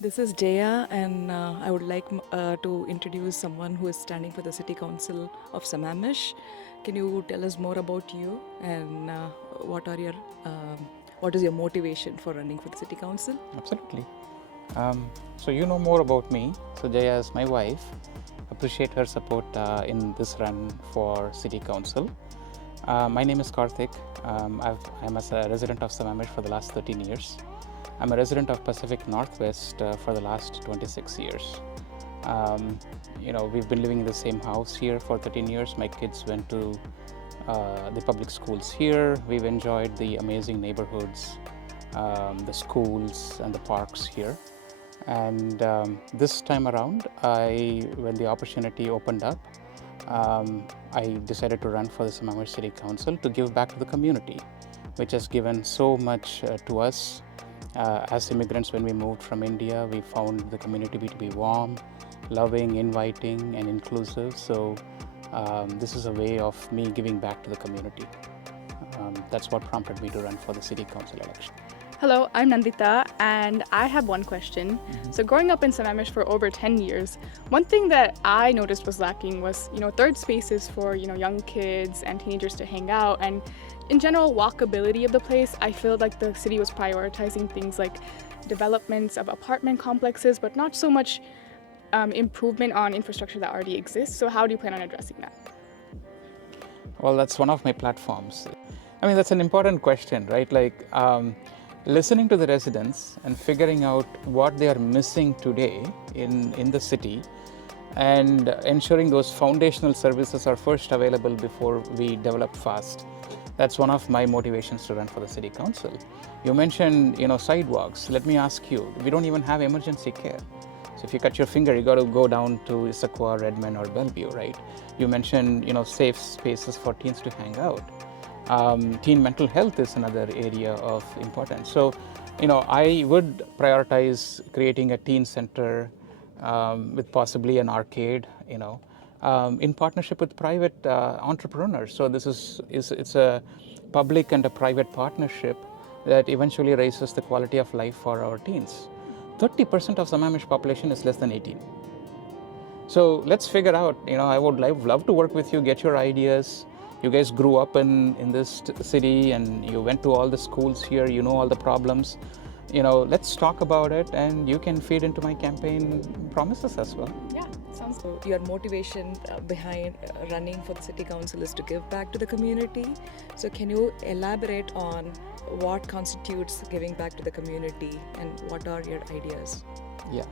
This is Jaya, and I would like to introduce someone who is standing for the City Council of Sammamish. Can you tell us more about you and what are your what is your motivation for running for the City Council? Absolutely. So you know more about me. So Jaya is my wife. Appreciate her support in this run for City Council. My name is Karthik. I'm a resident of Sammamish for the last 13 years. I'm a resident of Pacific Northwest for the last 26 years. We've been living in the same house here for 13 years. My kids went to the public schools here. We've enjoyed the amazing neighborhoods, the schools and the parks here. And this time around, when the opportunity opened up, I decided to run for the Sammamish City Council to give back to the community, which has given so much to us. As immigrants, when we moved from India, we found the community to be warm, loving, inviting, and inclusive. So this is a way of me giving back to the community. That's what prompted me to run for the City Council election. Hello, I'm Nandita, and I have one question. So growing up in Sammamish for over 10 years, one thing that I noticed was lacking was, third spaces for, young kids and teenagers to hang out, and in general, walkability of the place. I feel like the city was prioritizing things like developments of apartment complexes, but not so much improvement on infrastructure that already exists. So how do you plan on addressing that? Well, that's one of my platforms. I mean, that's an important question, right? Listening to the residents and figuring out what they are missing today in the city and ensuring those foundational services are first available before we develop fast. That's one of my motivations to run for the City Council. You mentioned, sidewalks. Let me ask you, we don't even have emergency care. So if you cut your finger, you got to go down to Issaquah, Redmond, or Bellevue, right? You mentioned, safe spaces for teens to hang out. Teen mental health is another area of importance. So, I would prioritize creating a teen center with possibly an arcade, in partnership with private entrepreneurs. So it's a public and a private partnership that eventually raises the quality of life for our teens. 30% of Sammamish population is less than 18. So let's figure out, I would love to work with you, get your ideas. You guys grew up in this city and you went to all the schools here, you know all the problems. Let's talk about it and you can feed into my campaign promises as well. Yeah, sounds good. Your motivation behind running for the City Council is to give back to the community. So can you elaborate on what constitutes giving back to the community and what are your ideas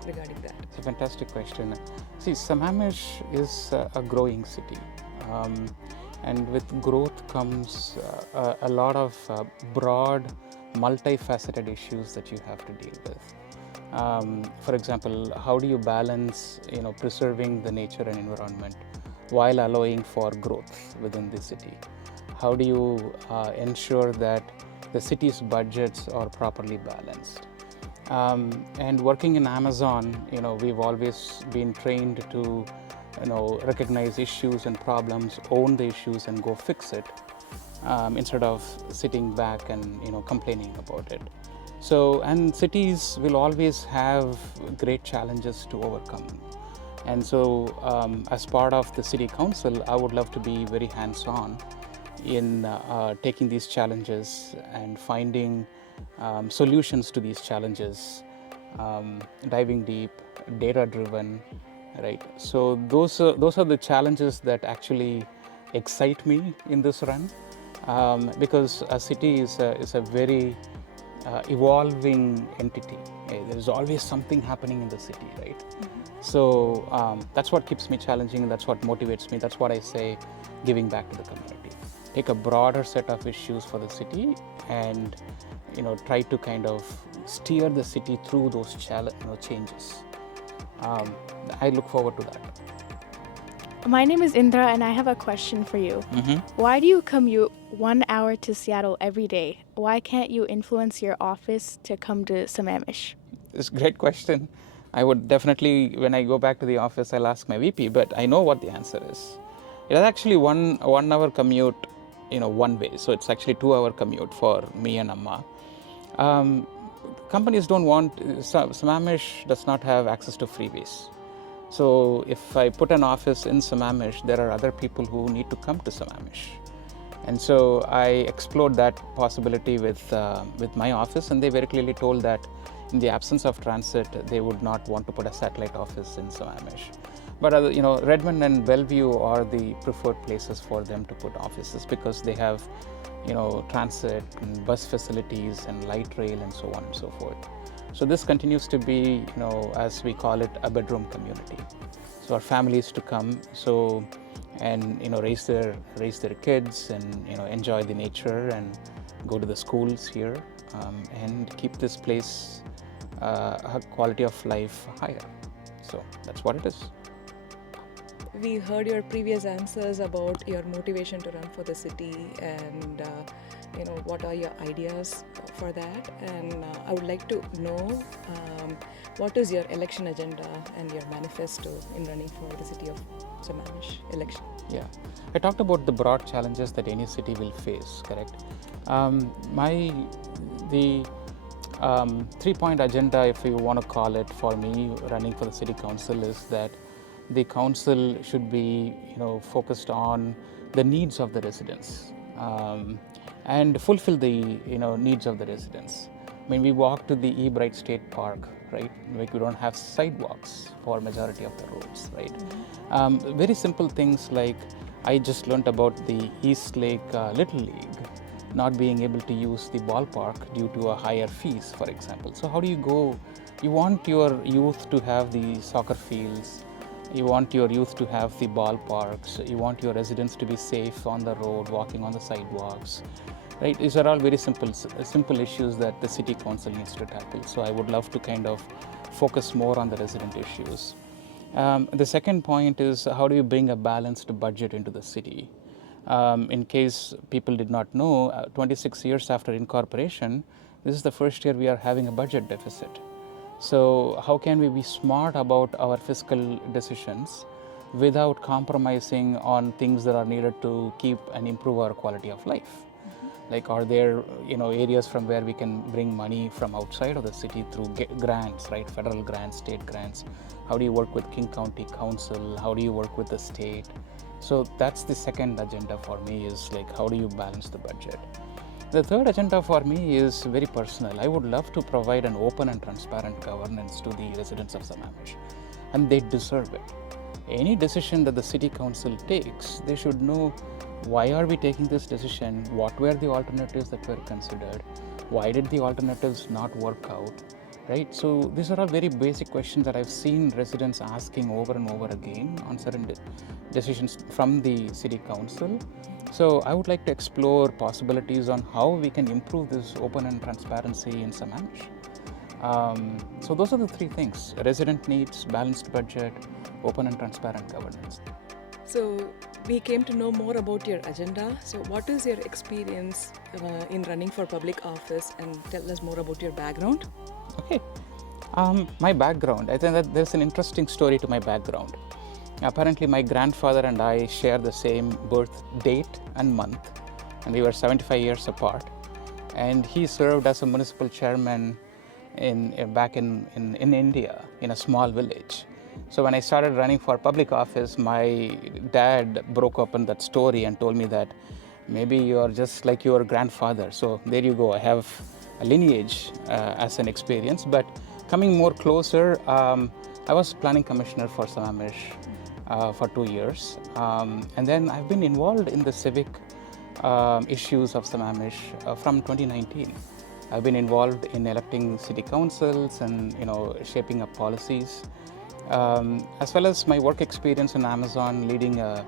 regarding that? It's a fantastic question. See, Sammamish is a growing city. And with growth comes a lot of broad, multifaceted issues that you have to deal with. For example, how do you balance, preserving the nature and environment while allowing for growth within the city? How do you ensure that the city's budgets are properly balanced? And working in Amazon, we've always been trained to recognize issues and problems, own the issues and go fix it, instead of sitting back and complaining about it. So, and cities will always have great challenges to overcome. And so as part of the City Council, I would love to be very hands-on in taking these challenges and finding solutions to these challenges, diving deep, data-driven, right? So those are the challenges that actually excite me in this run, because a city is a very evolving entity. There's always something happening in the city, right? So that's what keeps me challenging, and that's what motivates me. That's what I say, giving back to the community. Take a broader set of issues for the city and try to kind of steer the city through those changes. I look forward to that. My name is Indra, and I have a question for you. Why do you commute 1 hour to Seattle every day? Why can't you influence your office to come to Sammamish? It's a great question. I would definitely, when I go back to the office, I'll ask my VP, but I know what the answer is. It is actually one hour commute, one way. So it's actually 2 hour commute for me and Amma. companies don't want, Sammamish does not have access to freeways. So if I put an office in Sammamish, there are other people who need to come to Sammamish. And so I explored that possibility with my office, and they very clearly told that in the absence of transit, they would not want to put a satellite office in Sammamish. But Redmond and Bellevue are the preferred places for them to put offices because they have transit and bus facilities and light rail and so on and so forth. So this continues to be, as we call it, a bedroom community. So our families to come, and raise their kids and enjoy the nature and go to the schools here, and keep this place a quality of life higher. So that's what it is. We heard your previous answers about your motivation to run for the city, and what are your ideas for that. And I would like to know what is your election agenda and your manifesto in running for the city of Sammamish election. Yeah, I talked about the broad challenges that any city will face, correct? The 3-point agenda, if you want to call it, for me running for the city council is that the council should be focused on the needs of the residents, and fulfill the needs of the residents. I mean, we walk to the E-Bright State Park, right? Like, we don't have sidewalks for majority of the roads, right? Mm-hmm. Very simple things like, I just learned about the East Lake Little League not being able to use the ballpark due to a higher fees, for example. So how do you go? You want your youth to have the soccer fields, you want your youth to have the ballparks, you want your residents to be safe on the road, walking on the sidewalks, right? These are all very simple issues that the city council needs to tackle. So I would love to kind of focus more on the resident issues. The second point is, how do you bring a balanced budget into the city? In case people did not know, 26 years after incorporation, this is the first year we are having a budget deficit. So how can we be smart about our fiscal decisions without compromising on things that are needed to keep and improve our quality of life? Mm-hmm. Like, are there areas from where we can bring money from outside of the city through grants, right? Federal grants, state grants. How do you work with King County Council? How do you work with the state? So that's the second agenda for me, is like, how do you balance the budget? The third agenda for me is very personal. I would love to provide an open and transparent governance to the residents of Sammamish, and they deserve it. Any decision that the city council takes, they should know, why are we taking this decision? What were the alternatives that were considered? Why did the alternatives not work out? Right? So these are all very basic questions that I've seen residents asking over and over again on certain decisions from the city council. So I would like to explore possibilities on how we can improve this open and transparency in Sammamish. So those are the three things: resident needs, balanced budget, open and transparent governance. So we came to know more about your agenda. So what is your experience in running for public office, and tell us more about your background? Okay. My background, I think that there's an interesting story to my background. Apparently, my grandfather and I share the same birth date and month, and we were 75 years apart. And he served as a municipal chairman back in India, in a small village. So when I started running for public office, my dad broke open that story and told me that maybe you're just like your grandfather. So there you go. I have a lineage as an experience. But coming more closer, I was planning commissioner for Sammamish for 2 years. And then I've been involved in the civic issues of Sammamish from 2019. I've been involved in electing city councils and shaping up policies, as well as my work experience in Amazon, leading a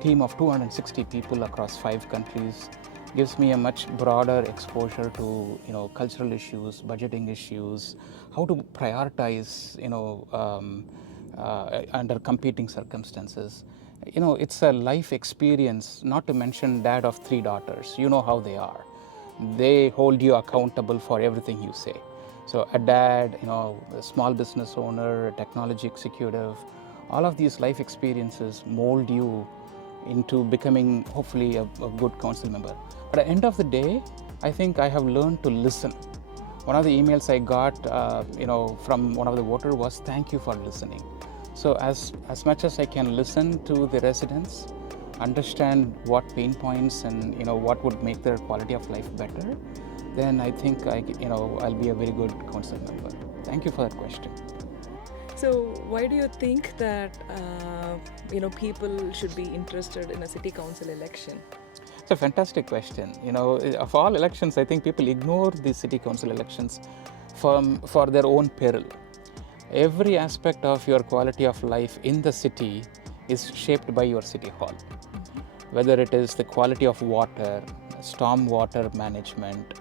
team of 260 people across 5 countries, gives me a much broader exposure to cultural issues, budgeting issues, how to prioritize under competing circumstances. It's a life experience, not to mention dad of 3 daughters. You know how they are. They hold you accountable for everything you say. So a dad, a small business owner, a technology executive, all of these life experiences mold you into becoming, hopefully, a good council member. But at the end of the day, I think I have learned to listen. one of the emails I got, from one of the voters was, "Thank you for listening." So as much as I can listen to the residents, understand what pain points and what would make their quality of life better, then I think I'll be a very good council member. Thank you for that question. So, why do you think that people should be interested in a city council election? It's a fantastic question. Of all elections, I think people ignore the city council elections for their own peril. Every aspect of your quality of life in the city is shaped by your city hall. Whether it is the quality of water, storm water management,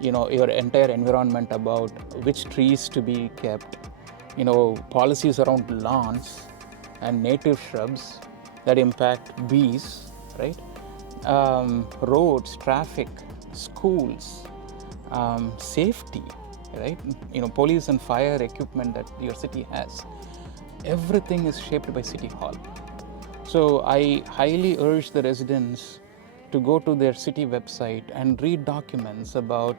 your entire environment about which trees to be kept, policies around lawns and native shrubs that impact bees, right? Roads, traffic, schools, safety, right? Police and fire equipment that your city has. Everything is shaped by City Hall. So I highly urge the residents to go to their city website and read documents about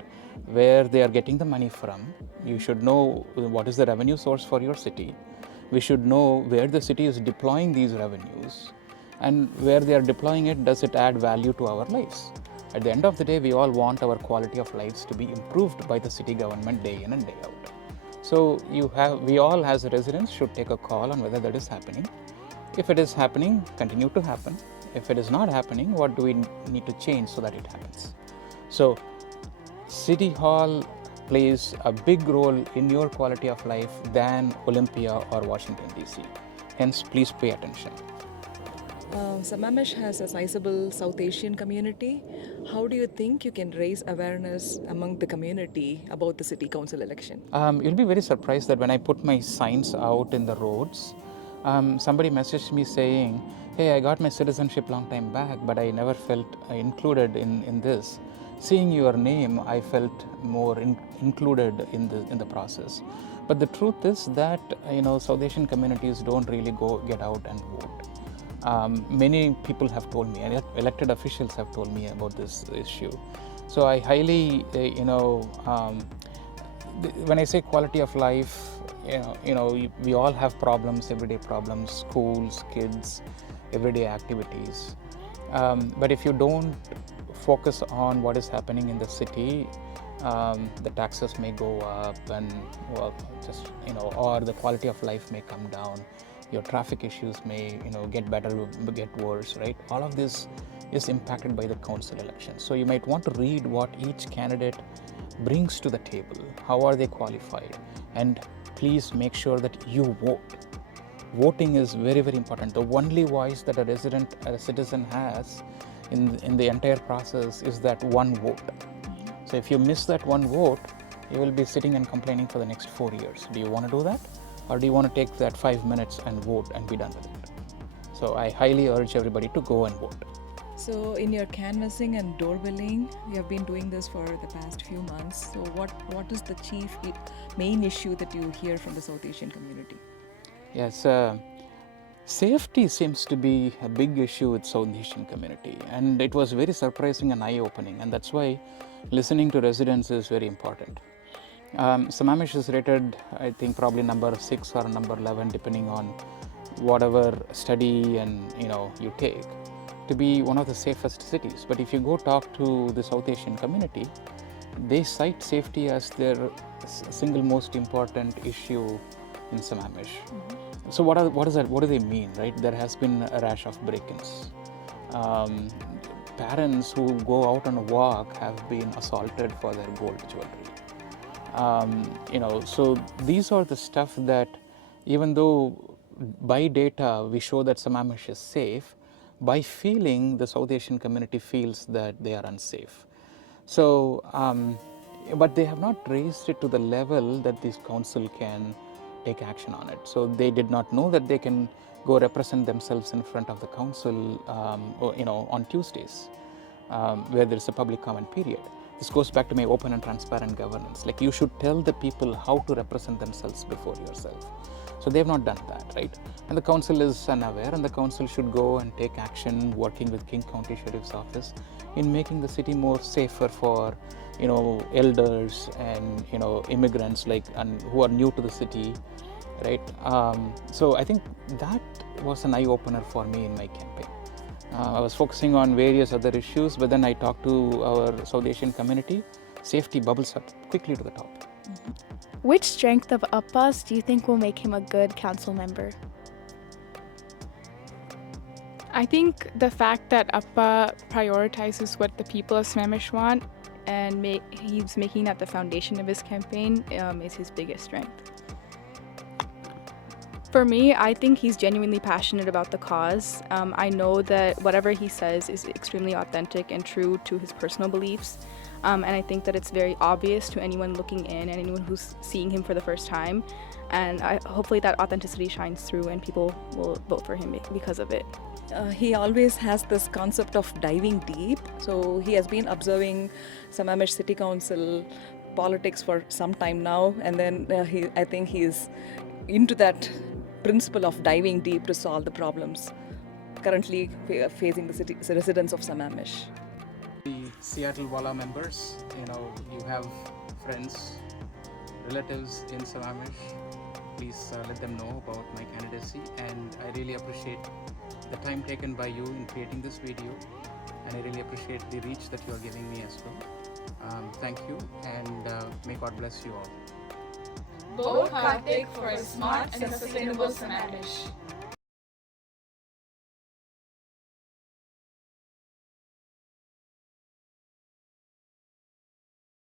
where they are getting the money from. You should know what is the revenue source for your city. We should know where the city is deploying these revenues, and where they are deploying it, does it add value to our lives? At the end of the day, we all want our quality of lives to be improved by the city government day in and day out. So we all as residents should take a call on whether that is happening. If it is happening, continue to happen. If it is not happening, what do we need to change so that it happens? So City Hall plays a big role in your quality of life than Olympia or Washington DC. Hence, please pay attention. Sammamish has a sizable South Asian community. How do you think you can raise awareness among the community about the city council election? You'll be very surprised that when I put my signs out in the roads, somebody messaged me saying, "Hey, I got my citizenship long time back, but I never felt included in this. Seeing your name, I felt more included in the process." But the truth is that South Asian communities don't really get out and vote. Many people have told me, and elected officials have told me about this issue. So I highly, when I say quality of life, we all have problems, everyday problems, schools, kids, everyday activities. But if you don't focus on what is happening in the city, the taxes may go up, and or the quality of life may come down. Your traffic issues may get better, get worse, right? All of this is impacted by the council election. So you might want to read what each candidate brings to the table. How are they qualified? And please make sure that you vote. Voting is very, very important. The only voice that a citizen has in the entire process is that one vote. So if you miss that one vote, you will be sitting and complaining for the next 4 years. Do you want to do that? Or do you want to take that 5 minutes and vote and be done with it? So I highly urge everybody to go and vote. So in your canvassing and doorbelling, you have been doing this for the past few months. So what is the main issue that you hear from the South Asian community? Yes, safety seems to be a big issue with South Asian community, and it was very surprising and eye-opening, and that's why listening to residents is very important. Sammamish is rated, I think, probably number 6 or number 11, depending on whatever study and you take, to be one of the safest cities. But if you go talk to the South Asian community, they cite safety as their single most important issue in Sammamish. Mm-hmm. So what do they mean, right? There has been a rash of break-ins. Parents who go out on a walk have been assaulted for their gold jewelry. So these are the stuff that, even though by data we show that Sammamish is safe, by feeling the South Asian community feels that they are unsafe. So, but they have not raised it to the level that this council can take action on it. So they did not know that they can go represent themselves in front of the council, on Tuesdays, where there is a public comment period. This goes back to my open and transparent governance. Like, you should tell the people how to represent themselves before yourself. So they've not done that, right? And the council is unaware, and the council should go and take action, working with King County Sheriff's Office in making the city more safer for elders and immigrants and who are new to the city, right? So I think that was an eye opener for me in my campaign. I was focusing on various other issues, but then I talked to our South Asian community. Safety bubbles up quickly to the top. Which strength of Appa's do you think will make him a good council member? I think the fact that Appa prioritizes what the people of Sammamish want and he's making that the foundation of his campaign is his biggest strength. For me, I think he's genuinely passionate about the cause. I know that whatever he says is extremely authentic and true to his personal beliefs. And I think that it's very obvious to anyone looking in and anyone who's seeing him for the first time. And hopefully that authenticity shines through and people will vote for him because of it. He always has this concept of diving deep. So he has been observing Sammamish City Council politics for some time now. And then I think he's into that principle of diving deep to solve the problems currently facing the residents of Sammamish. The Seattle Walla members, you have friends, relatives in Sammamish. Please let them know about my candidacy, and I really appreciate the time taken by you in creating this video, and I really appreciate the reach that you are giving me as well. Thank you, and may God bless you all. Vote Karthik for a smart and sustainable Sammamish.